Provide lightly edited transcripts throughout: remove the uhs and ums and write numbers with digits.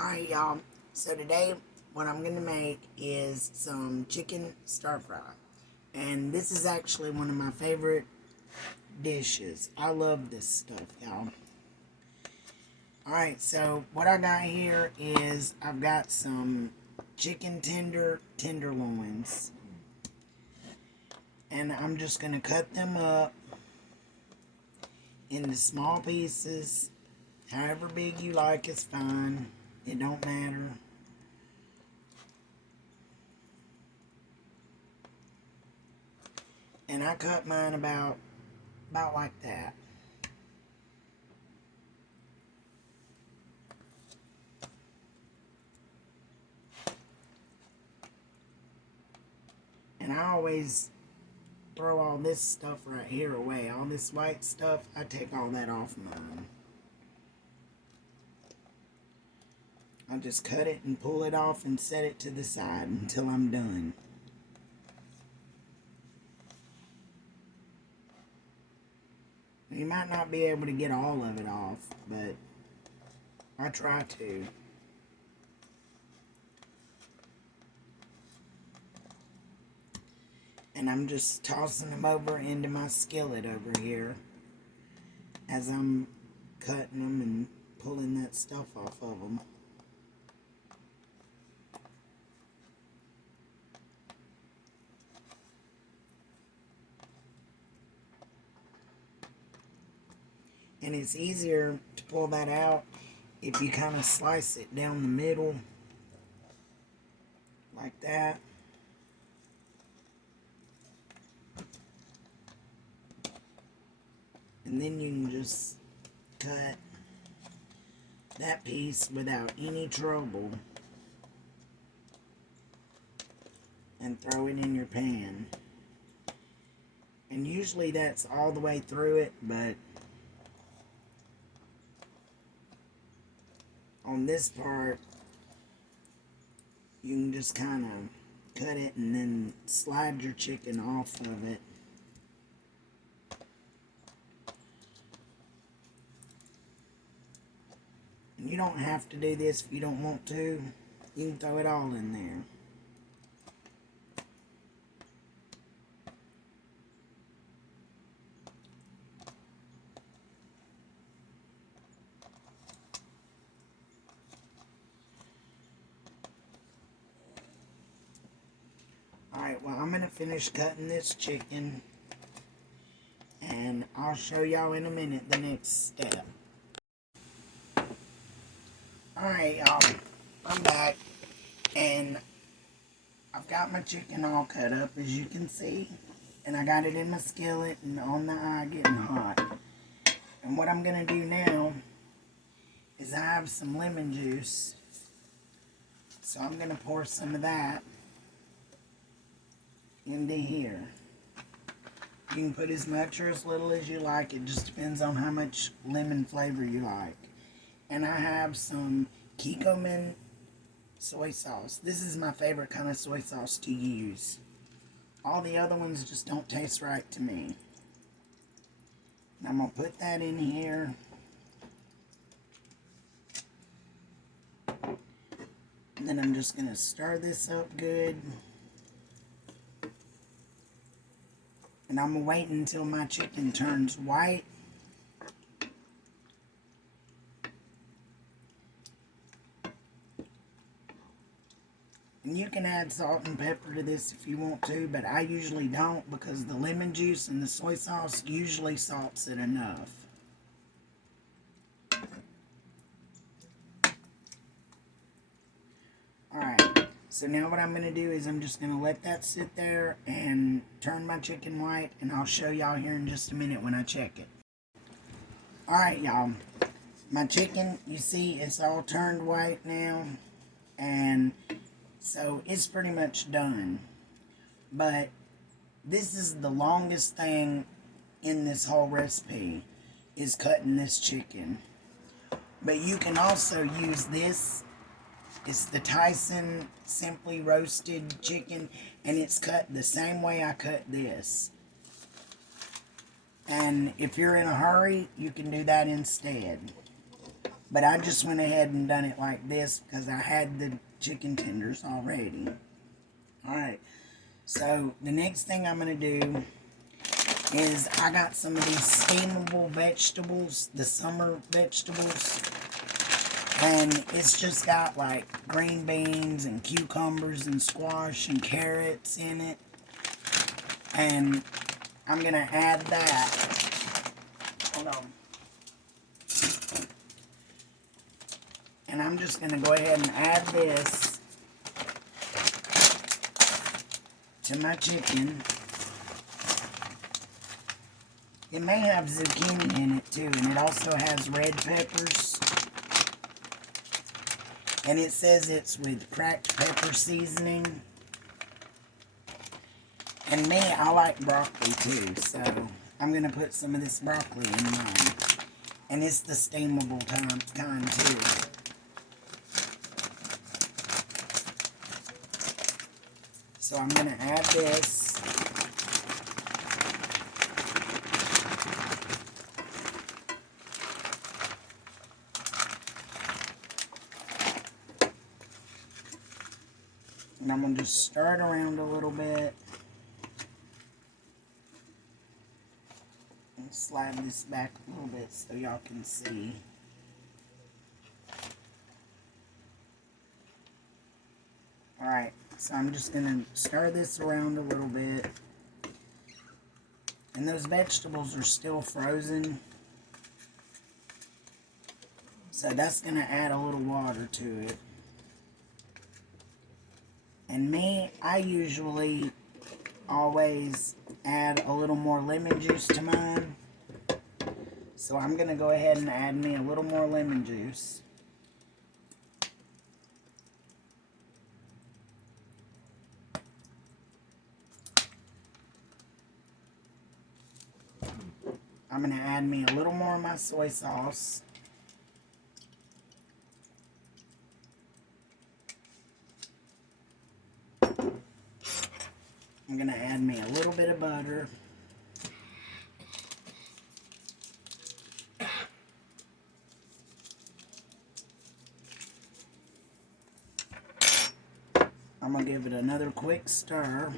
Alright, y'all. So today, what I'm going to make is some chicken stir fry. And this is actually one of my favorite dishes. I love this stuff, y'all. Alright, so what I got here is I've got some chicken tenderloins. And I'm just going to cut them up into small pieces. However big you like is fine. It don't matter. And I cut mine about like that. And I always throw all this stuff right here away. All this white stuff, I take all that off mine. I just cut it and pull it off and set it to the side until I'm done. You might not be able to get all of it off, but I try to. And I'm just tossing them over into my skillet over here as I'm cutting them and pulling that stuff off of them. And it's easier to pull that out if you kind of slice it down the middle like that. And then you can just cut that piece without any trouble and throw it in your pan. And usually that's all the way through it, but on this part, you can just kind of cut it and then slide your chicken off of it. And you don't have to do this if you don't want to. You can throw it all in there. Alright, well, I'm going to finish cutting this chicken, and I'll show y'all in a minute the next step. Alright, y'all, I'm back, and I've got my chicken all cut up, as you can see, and I got it in my skillet and on the eye getting hot. And what I'm going to do now is I have some lemon juice, so I'm going to pour some of that into here. You can put as much or as little as you like. It just depends on how much lemon flavor you like. And I have some Kikkoman soy sauce. This is my favorite kind of soy sauce to use. All the other ones just don't taste right to me. And I'm going to put that in here. And then I'm just going to stir this up good. And I'm going to wait until my chicken turns white. And you can add salt and pepper to this if you want to, but I usually don't because the lemon juice and the soy sauce usually salts it enough. Alright, so now what I'm going to do is I'm just going to let that sit there and turn my chicken white, and I'll show y'all here in just a minute when I check it. Alright, y'all, my chicken, you see, it's all turned white now, and so it's pretty much done. But this is the longest thing in this whole recipe, is cutting this chicken. But you can also use this. It's the Tyson Simply Roasted Chicken, and it's cut the same way I cut this. And if you're in a hurry, you can do that instead. But I just went ahead and done it like this because I had the chicken tenders already. Alright, so the next thing I'm going to do is I got some of these steamable vegetables, the summer vegetables. And it's just got like green beans and cucumbers and squash and carrots in it. And I'm going to add that. Hold on. And I'm just going to go ahead and add this to my chicken. It may have zucchini in it too, and it also has red peppers. And it says it's with cracked pepper seasoning. And me, I like broccoli too, so I'm going to put some of this broccoli in mine. And it's the steamable kind too. So I'm going to add this. And I'm going to just stir it around a little bit. And slide this back a little bit so y'all can see. Alright, so I'm just going to stir this around a little bit. And those vegetables are still frozen. So that's going to add a little water to it. And me, I usually always add a little more lemon juice to mine. So I'm going to go ahead and add me a little more lemon juice. I'm going to add me a little more of my soy sauce. I'm going to add me a little bit of butter. I'm going to give it another quick stir.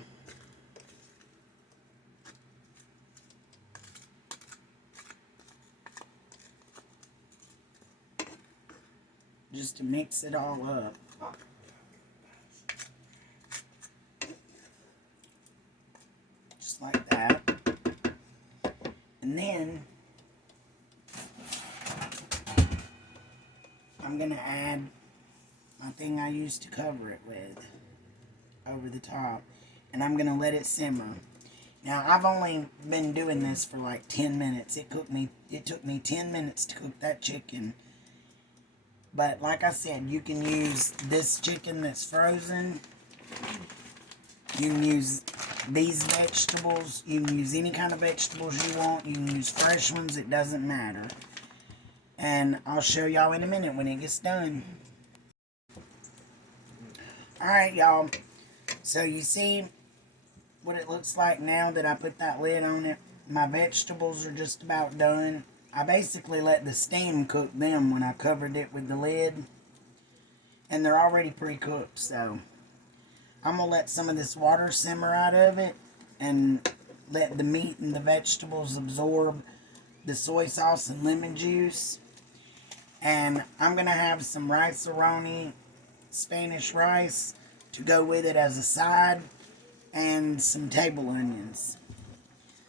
Just to mix it all up. Just like that. And then I'm going to add my thing I used to cover it with over the top. And I'm going to let it simmer. Now, I've only been doing this for like 10 minutes. It took me 10 minutes to cook that chicken. But like I said, you can use this chicken that's frozen. You can use these vegetables. You can use any kind of vegetables you want. You can use fresh ones. It doesn't matter. And I'll show y'all in a minute when it gets done. Alright, y'all. So you see what it looks like now that I put that lid on it. My vegetables are just about done. I basically let the steam cook them when I covered it with the lid. And they're already pre-cooked, so I'm going to let some of this water simmer out of it and let the meat and the vegetables absorb the soy sauce and lemon juice. And I'm going to have some rice-a-roni Spanish rice to go with it as a side and some table onions.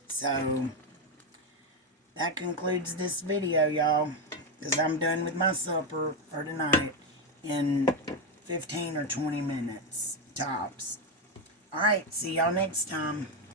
So that concludes this video, y'all, because I'm done with my supper for tonight in 15 or 20 minutes tops. Alright, see y'all next time.